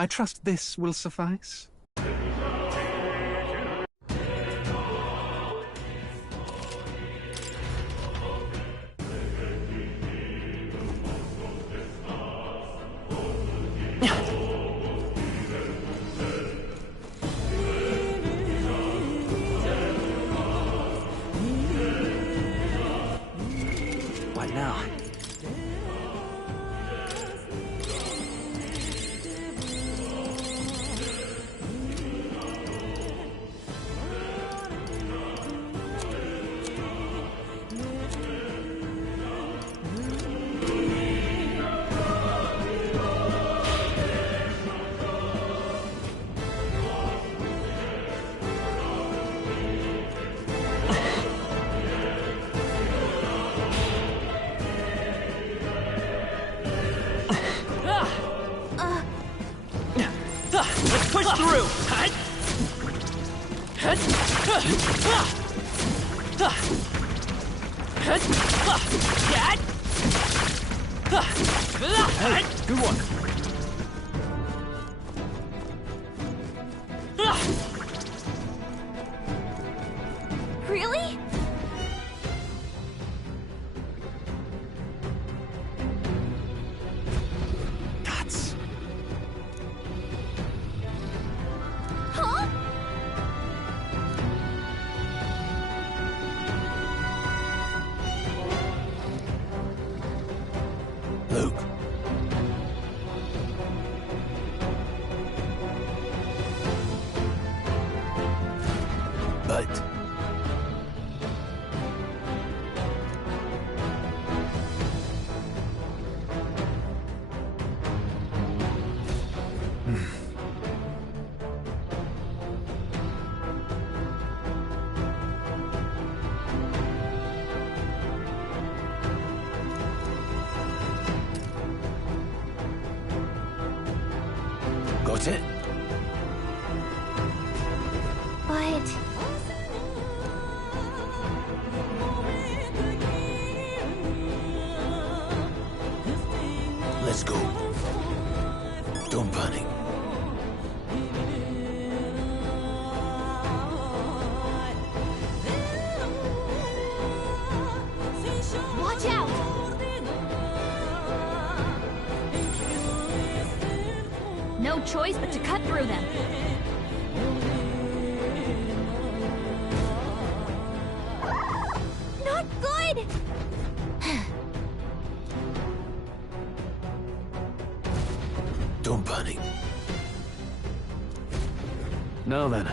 I trust this will suffice. What now? Let's push through! Hey, good one. Really? Guts. Huh? Luke. But... Got it? But... Let's go. Don't panic. Watch out! No choice but to cut through them. Not good! Don't panic. Now then.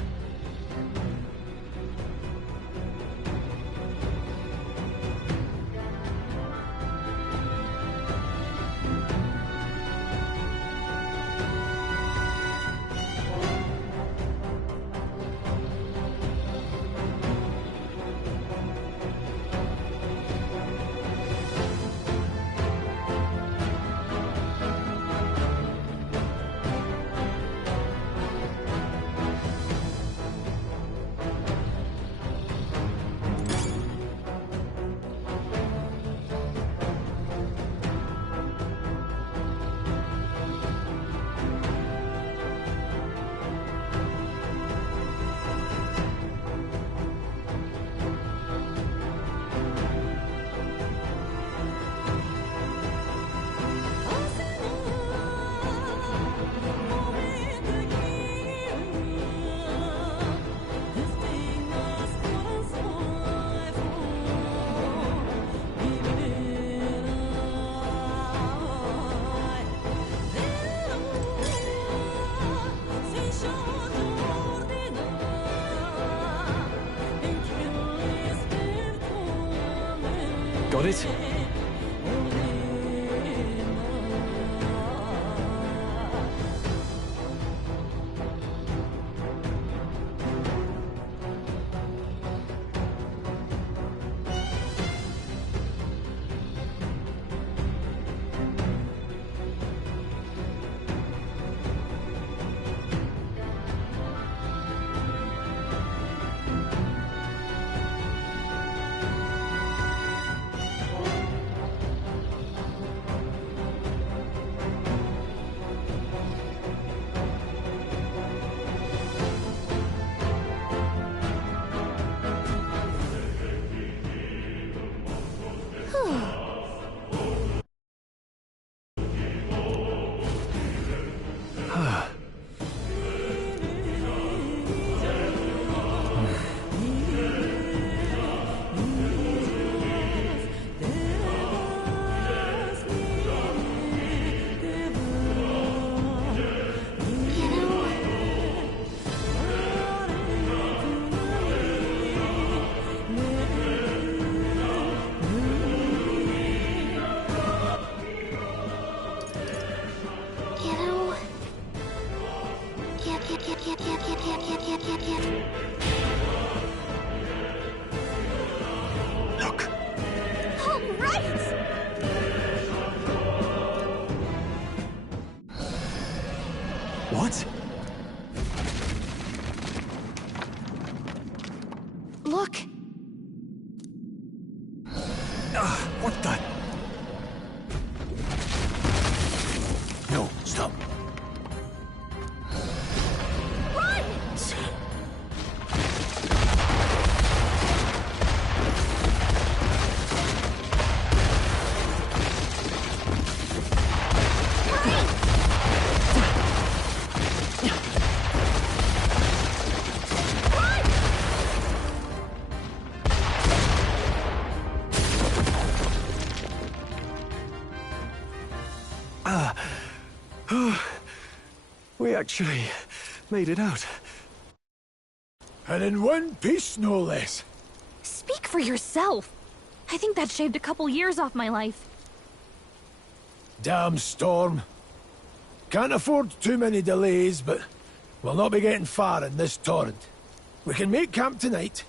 Got it? Look. All right! What? Look! What the? No, stop. Run! We actually made it out. And in one piece, no less. Speak for yourself. I think that shaved a couple years off my life. Damn storm. Can't afford too many delays, but we'll not be getting far in this torrent. We can make camp tonight,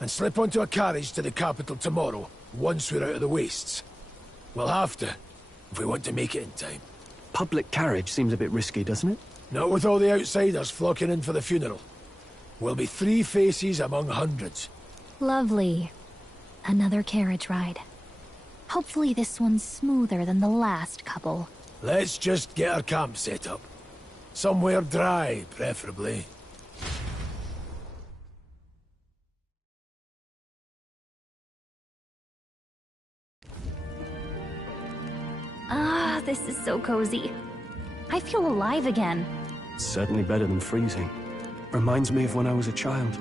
and slip onto a carriage to the capital tomorrow, once we're out of the wastes. We'll have to, if we want to make it in time. Public carriage seems a bit risky, doesn't it? Not with all the outsiders flocking in for the funeral. We'll be 3 faces among hundreds. Lovely. Another carriage ride. Hopefully this one's smoother than the last couple. Let's just get our camp set up. Somewhere dry, preferably. Ah, this is so cozy. I feel alive again. It's certainly better than freezing. Reminds me of when I was a child.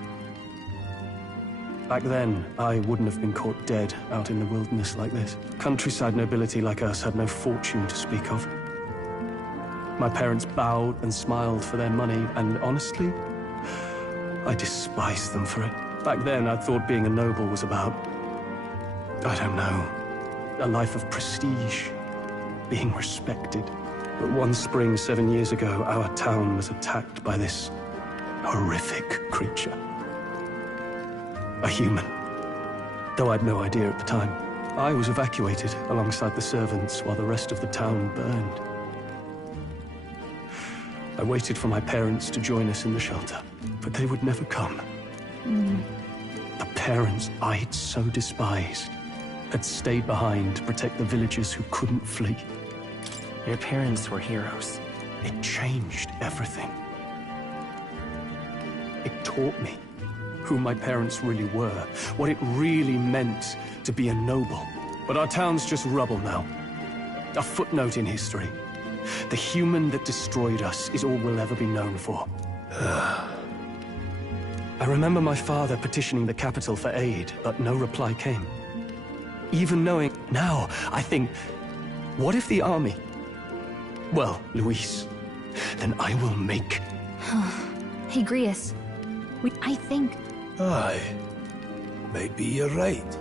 Back then, I wouldn't have been caught dead out in the wilderness like this. Countryside nobility like us had no fortune to speak of. My parents bowed and smiled for their money, and honestly, I despised them for it. Back then, I thought being a noble was about, I don't know, a life of prestige, being respected. But one spring 7 years ago, our town was attacked by this horrific creature. A human. Though I'd no idea at the time. I was evacuated alongside the servants while the rest of the town burned. I waited for my parents to join us in the shelter, but they would never come. The parents I'd so despised had stayed behind to protect the villagers who couldn't flee. Your parents were heroes. It changed everything. It taught me who my parents really were, what it really meant to be a noble. But our town's just rubble now. A footnote in history. The human that destroyed us is all we'll ever be known for. I remember my father petitioning the capital for aid, but no reply came. Even knowing now, I think, what if the army? Well, Luis, then I will make... Hey, Grius. I think... Aye. Maybe you're right.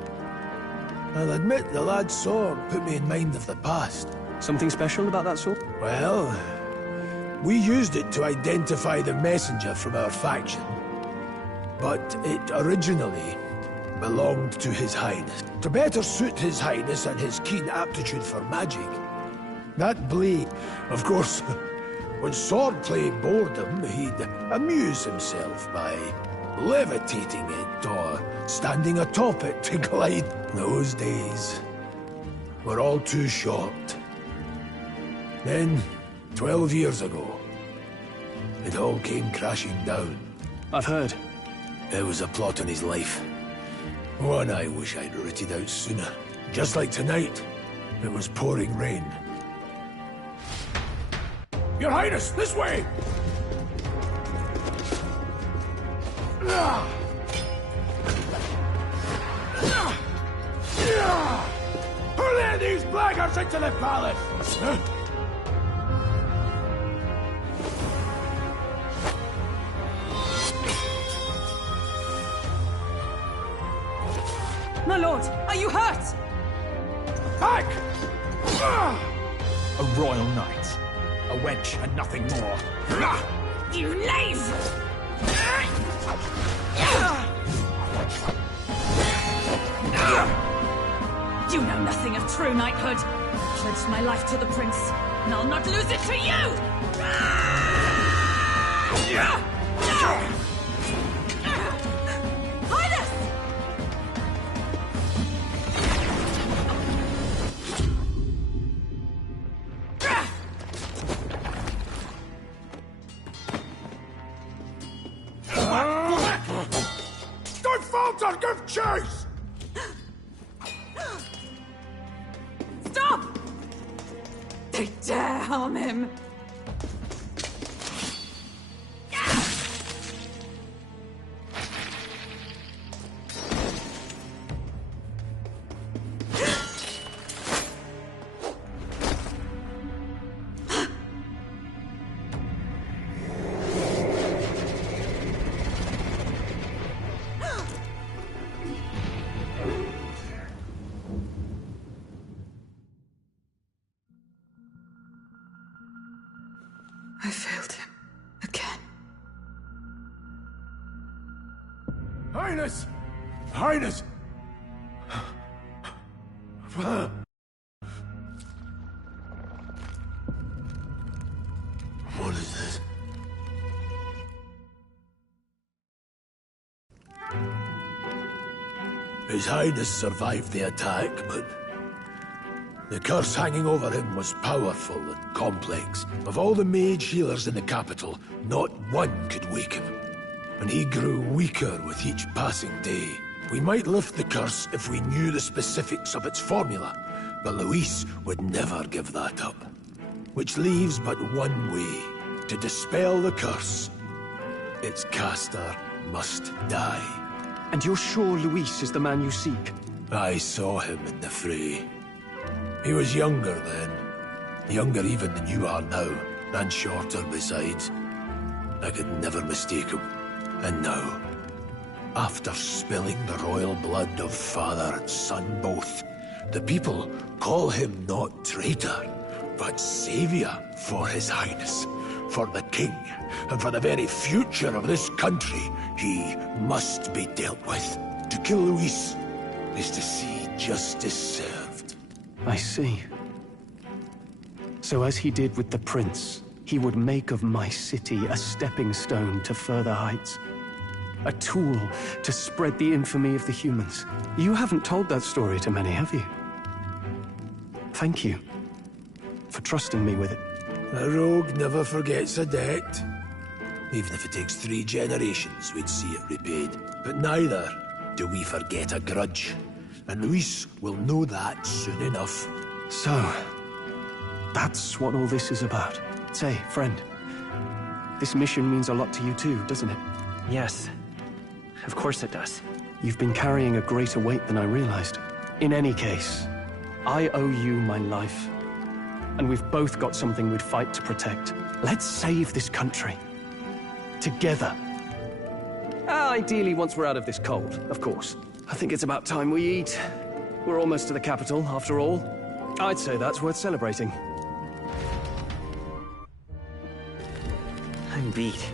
I'll admit the lad's sword put me in mind of the past. Something special about that sword? Well, we used it to identify the messenger from our faction. But it originally belonged to His Highness. To better suit His Highness and his keen aptitude for magic. That blade, of course, when swordplay bored him, he'd amuse himself by levitating it or standing atop it to glide. Those days were all too short. Then, 12 years ago, it all came crashing down. I've heard. There was a plot on his life. One I wish I'd rooted out sooner. Just like tonight, it was pouring rain. Your Highness, this way! Hurry these blackguards into the palace! My lord, are you hurt? Back! A royal knight. A wench and nothing more. You knave! You know nothing of true knighthood. I pledged my life to the prince, and I'll not lose it to you! Highness! Don't falter! Give chase! Stop! They dare harm him! I failed him. Again. Highness! Highness! What is this? His Highness survived the attack, but the curse hanging over him was powerful and complex. Of all the mage healers in the capital, not one could wake him. And he grew weaker with each passing day. We might lift the curse if we knew the specifics of its formula, but Luis would never give that up. Which leaves but one way to dispel the curse. Its caster must die. And you're sure Luis is the man you seek? I saw him in the fray. He was younger then. Younger even than you are now, and shorter besides. I could never mistake him. And now, after spilling the royal blood of father and son both, the people call him not traitor, but savior for his Highness. For the king, and for the very future of this country, he must be dealt with. To kill Luis is to see justice served. I see. So as he did with the prince, he would make of my city a stepping stone to further heights. A tool to spread the infamy of the humans. You haven't told that story to many, have you? Thank you for trusting me with it. A rogue never forgets a debt. Even if it takes 3 generations, we'd see it repaid. But neither do we forget a grudge. And Luis will know that soon enough. So, that's what all this is about. Say, friend, this mission means a lot to you too, doesn't it? Yes. Of course it does. You've been carrying a greater weight than I realized. In any case, I owe you my life. And we've both got something we'd fight to protect. Let's save this country. Together. Ideally, once we're out of this cold, of course. I think it's about time we eat. We're almost to the capital, after all. I'd say that's worth celebrating. I'm beat.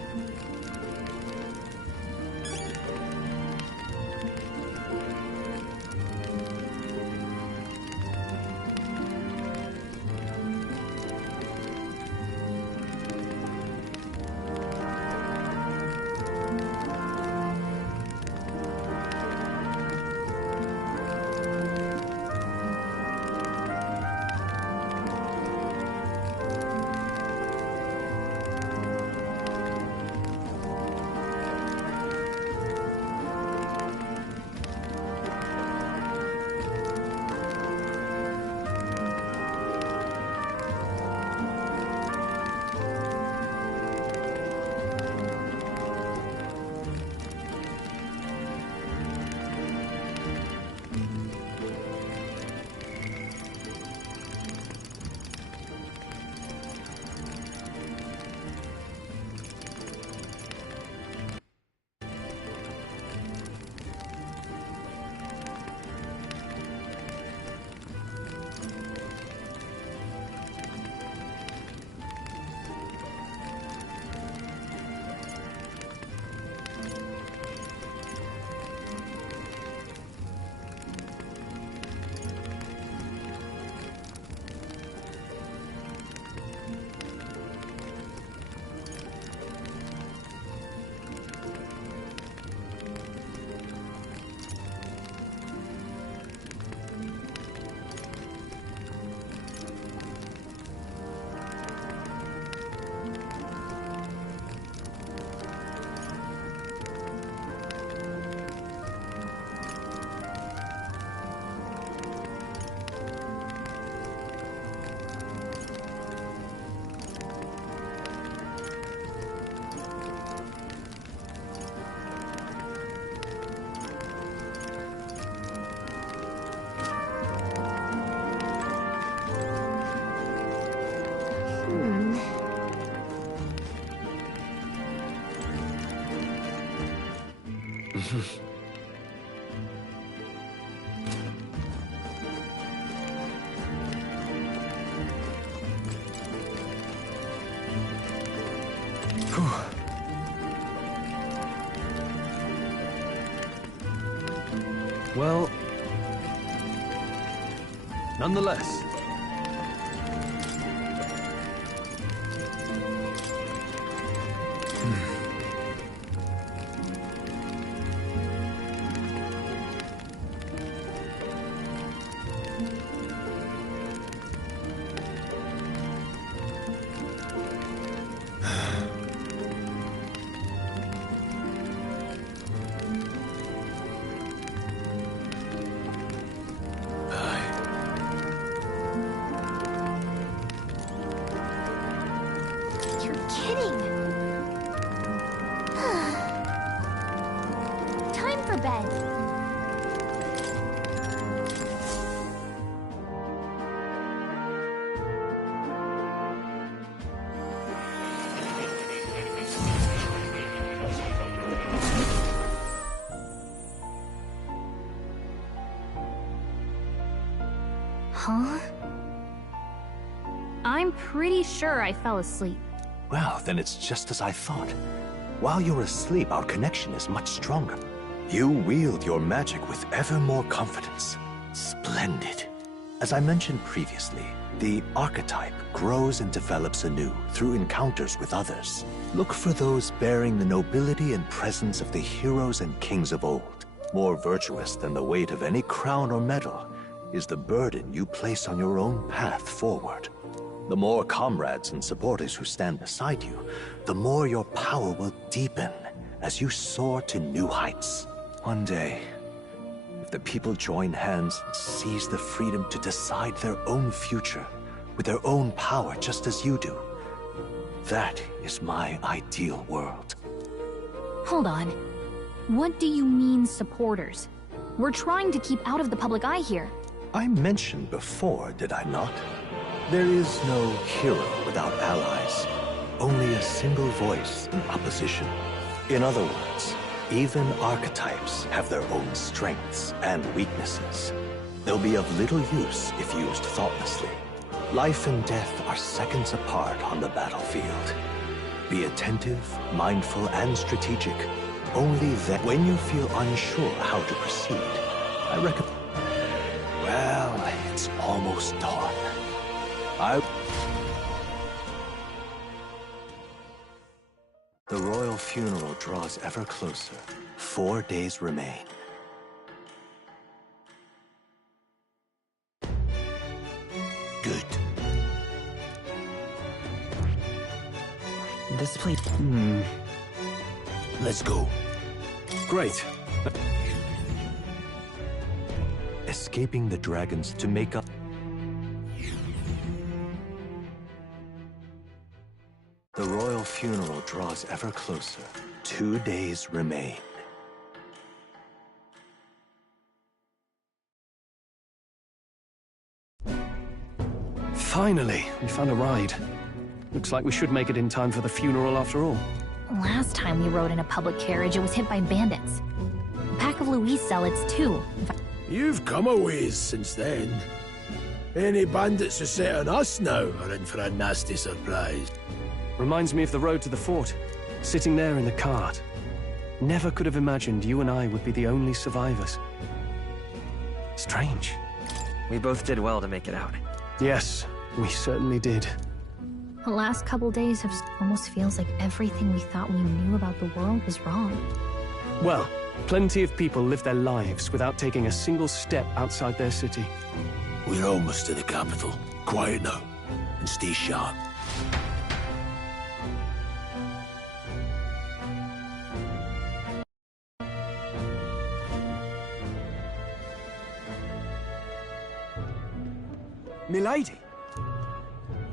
Well, nonetheless. You're kidding! Time for bed. Huh? I'm pretty sure I fell asleep. Well, then it's just as I thought. While you're asleep, our connection is much stronger. You wield your magic with ever more confidence. Splendid. As I mentioned previously, the archetype grows and develops anew through encounters with others. Look for those bearing the nobility and presence of the heroes and kings of old. More virtuous than the weight of any crown or medal is the burden you place on your own path forward. The more comrades and supporters who stand beside you, the more your power will deepen as you soar to new heights. One day, if the people join hands and seize the freedom to decide their own future with their own power just as you do, that is my ideal world. Hold on. What do you mean, supporters? We're trying to keep out of the public eye here. I mentioned before, did I not? There is no hero without allies, only a single voice in opposition. In other words, even archetypes have their own strengths and weaknesses. They'll be of little use if used thoughtlessly. Life and death are seconds apart on the battlefield. Be attentive, mindful, and strategic. Only then, when you feel unsure how to proceed, I recommend... Well, it's almost dawn. The royal funeral draws ever closer. 4 days remain. Good. This place... Let's go. Great. Escaping the dragons to make up... The royal funeral draws ever closer. 2 days remain. Finally, we found a ride. Looks like we should make it in time for the funeral after all. Last time we rode in a public carriage, it was hit by bandits. A pack of Louise zealots, too. You've come a ways since then. Any bandits who set on us now are in for a nasty surprise. Reminds me of the road to the fort, sitting there in the cart. Never could have imagined you and I would be the only survivors. Strange. We both did well to make it out. Yes, we certainly did. The last couple days have almost feels like everything we thought we knew about the world was wrong. Well, plenty of people live their lives without taking a single step outside their city. We're almost to the capital. Quiet now, and stay sharp. Milady!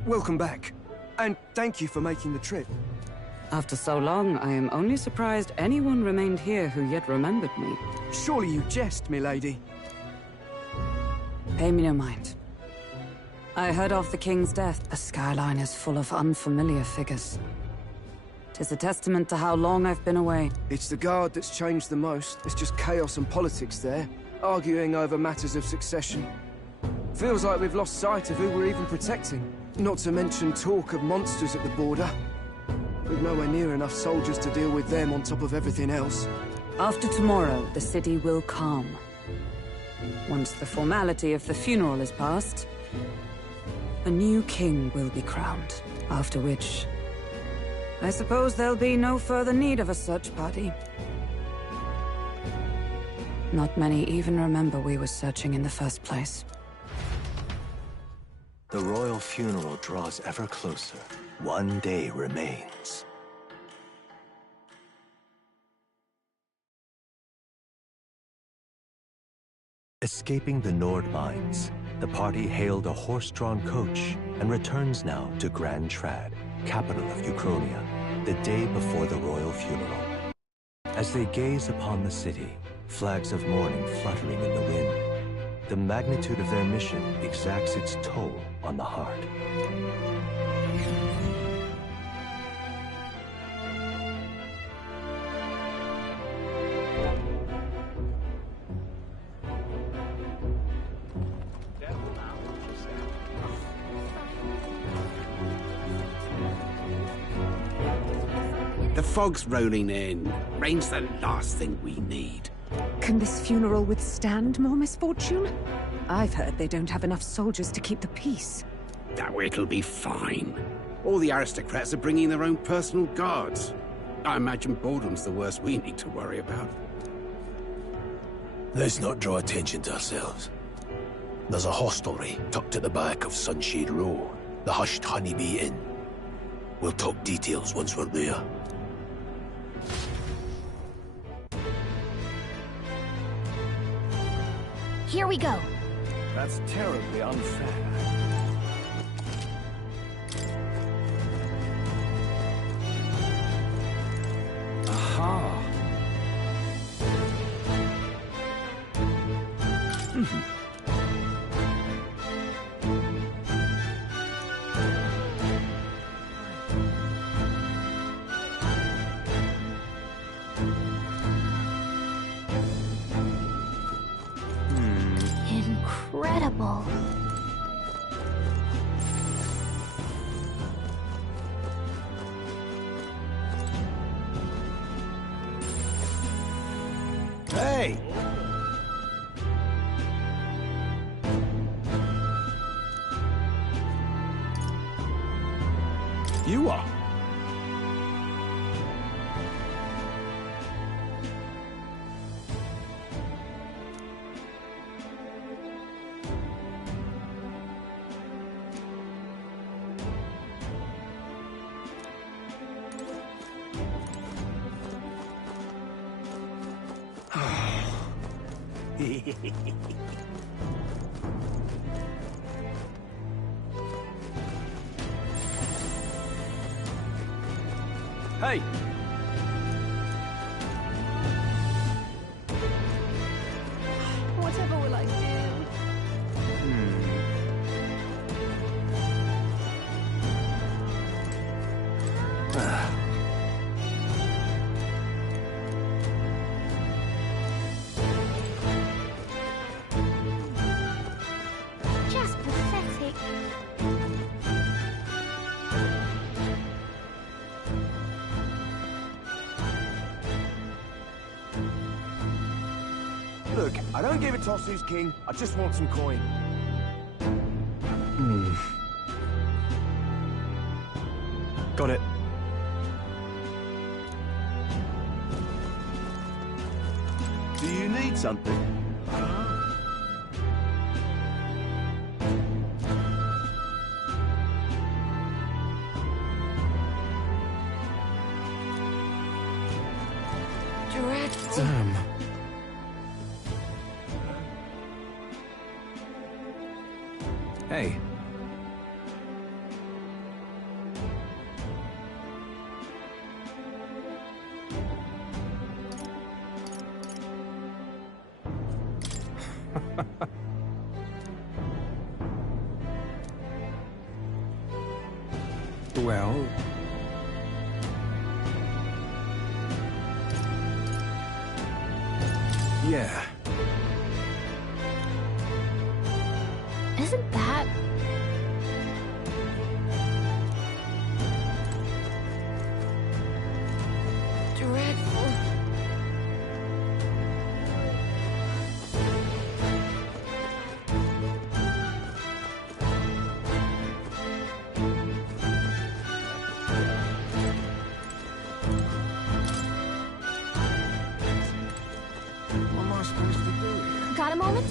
Welcome back, and thank you for making the trip. After so long, I am only surprised anyone remained here who yet remembered me. Surely you jest, milady. Pay me no mind. I heard of the king's death. The skyline is full of unfamiliar figures. 'Tis a testament to how long I've been away. It's the Guard that's changed the most. There's just chaos and politics there, arguing over matters of succession. Feels like we've lost sight of who we're even protecting. Not to mention talk of monsters at the border. We've nowhere near enough soldiers to deal with them on top of everything else. After tomorrow, the city will calm. Once the formality of the funeral is past, a new king will be crowned. After which, I suppose there'll be no further need of a search party. Not many even remember we were searching in the first place. The royal funeral draws ever closer. One day remains. Escaping the Nord mines, the party hailed a horse-drawn coach and returns now to Grand Trad, capital of Uchronia, the day before the royal funeral. As they gaze upon the city, flags of mourning fluttering in the wind, the magnitude of their mission exacts its toll on the heart. The fog's rolling in. Rain's the last thing we need. Can this funeral withstand more misfortune? I've heard they don't have enough soldiers to keep the peace. Oh, it'll be fine. All the aristocrats are bringing their own personal guards. I imagine boredom's the worst we need to worry about. Let's not draw attention to ourselves. There's a hostelry tucked at the back of Sunshade Row, the Hushed Honeybee Inn. We'll talk details once we're there. Here we go. That's terribly unfair. Aha. Incredible. Hey! You are. Hey! Whatever will I do? Just pathetic. Look, I don't give a toss who's king. I just want some coin. Got it. Do you need something? Dreadful. Damn. Hey. Well... Yeah. Isn't that... dreadful? What am I supposed to do here? Got a moment?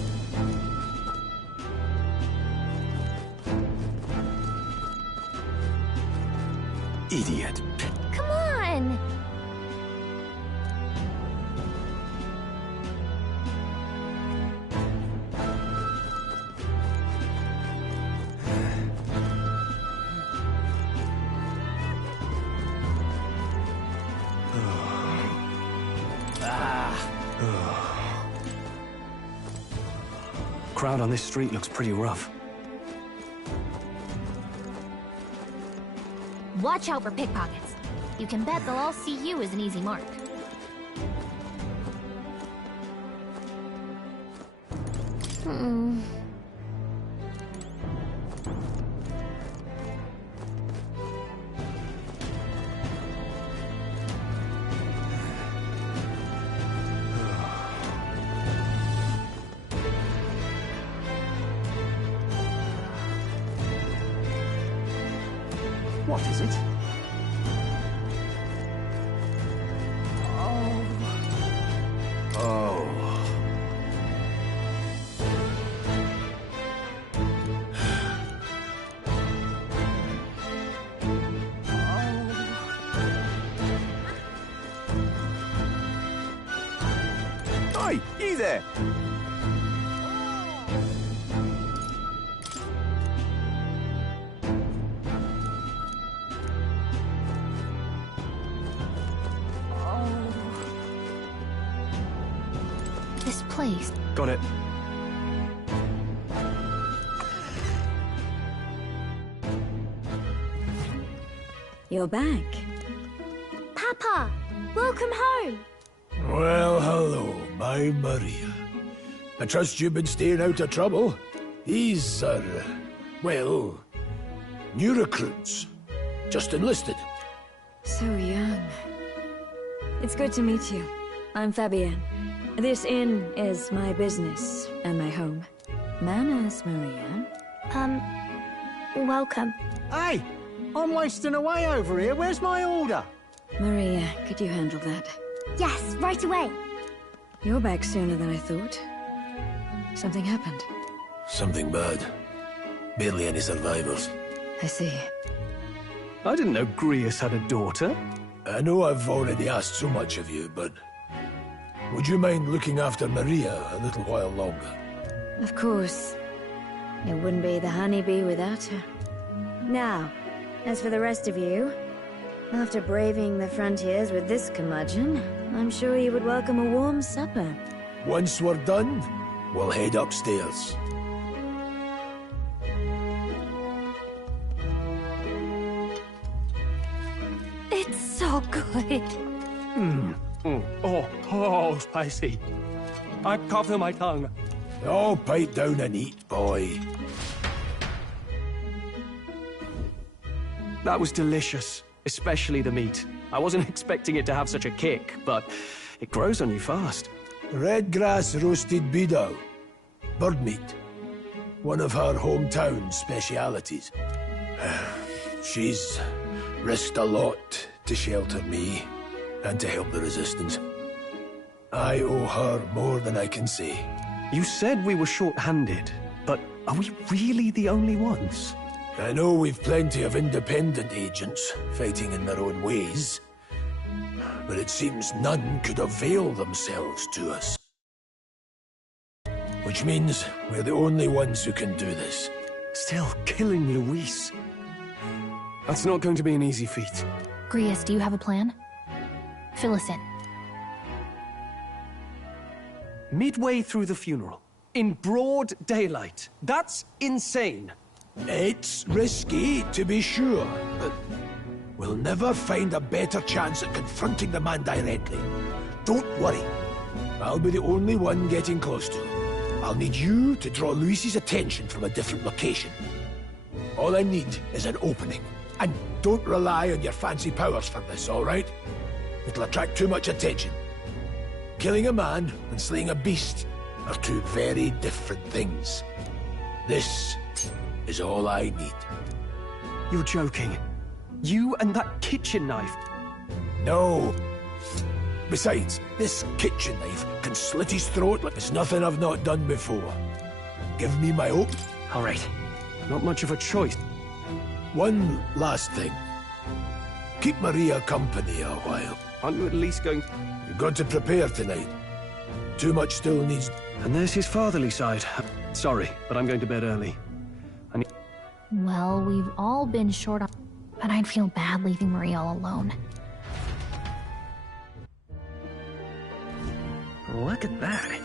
Idiot. Come on! Crowd on this street looks pretty rough. Watch out for pickpockets. You can bet they'll all see you as an easy mark. What is it? Oh. Oi, you there! This place. Got it. You're back. Papa! Welcome home! Well, hello, my Maria. I trust you've been staying out of trouble. These are, well, new recruits. Just enlisted. So young. It's good to meet you. I'm Fabienne. This inn is my business and my home. Manners, Maria. Welcome. Hey! I'm wasting away over here. Where's my order? Maria, could you handle that? Yes, right away. You're back sooner than I thought. Something happened. Something bad. Barely any survivors. I see. I didn't know Grius had a daughter. I know I've already asked so much of you, but would you mind looking after Maria a little while longer? Of course. It wouldn't be the honeybee without her. Now, as for the rest of you, after braving the frontiers with this curmudgeon, I'm sure you would welcome a warm supper. Once we're done, we'll head upstairs. It's so good. Oh, spicy. I can't feel my tongue. Oh, pipe down and eat, boy. That was delicious, especially the meat. I wasn't expecting it to have such a kick, but it grows on you fast. Red grass roasted beedou. Bird meat. One of her hometown specialities. She's risked a lot to shelter me and to help the resistance. I owe her more than I can say. You said we were short-handed, but are we really the only ones? I know we've plenty of independent agents fighting in their own ways, but it seems none could avail themselves to us. Which means we're the only ones who can do this. Still killing Luis. That's not going to be an easy feat. Grius, do you have a plan? Fill us in. Midway through the funeral, in broad daylight. That's insane. It's risky, to be sure, but we'll never find a better chance at confronting the man directly. Don't worry. I'll be the only one getting close to him. I'll need you to draw Luis's attention from a different location. All I need is an opening. And don't rely on your fancy powers for this, all right? It'll attract too much attention. Killing a man and slaying a beast are two very different things. This is all I need. You're joking. You and that kitchen knife. No. Besides, this kitchen knife can slit his throat like it's nothing I've not done before. Give me my hope. All right. Not much of a choice. One last thing. Keep Maria company a while. Aren't you at least going... You've got to prepare tonight. Too much still needs... And there's his fatherly side. Sorry, but I'm going to bed early. Well, we've all been short on... But I'd feel bad leaving Maria all alone. Look at that.